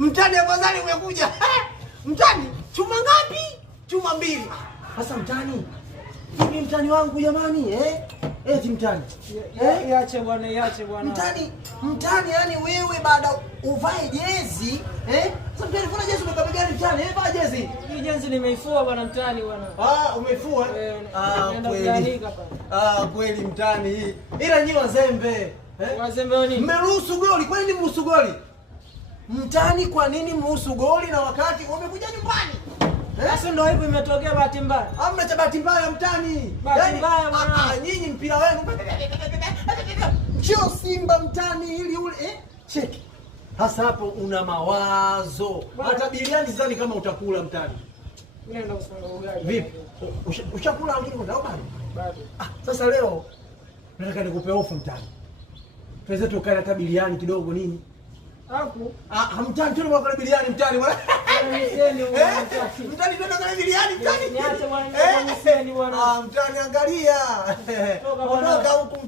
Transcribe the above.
Mtani afadhali umekuja. Mtani, chuma ngapi? Chuma 2. Sasa mtani. Hivi mtani wangu jamani, eti mtani. Iache bwana, iache bwana. Mtani yani wewe baada uvae jezi, Sasa mtani funa jezi umekaba gani mtani? Vaa jezi. Hii jezi nimeifua bwana mtani bwana. Umeifua? Kweli. Kweli mtani hii. Ila nyi wazembe. Wazembe nini? Mmeruhusu goli, kwa nini mruhusu goli? Mtani kwa nini mruhusu goli na wakati umekuja nyumbani? Sasa ndio hivyo imetokea bahati mbaya. Hamna cha bahati mbaya mtani. Bahati mbaya bwana. Nyinyi mpira wenu. Sio Simba mtani ili ule cheki. Hasa hapo una mawazo. Hata biliani sidhani kama utakula mtani. Mimi naenda kusanga ugali. Vipi? Ushakula au nini bado? Bado. Sasa leo nataka nikupe ofa mtani. Tuweze tukae hata biliani kidogo nini? Hapo. Mtani tu kwa biliani mtani bwana. Mtani twenda kwa biliani mtani. Niache bwana, niseni bwana. Mtani angalia. Ondoka huku.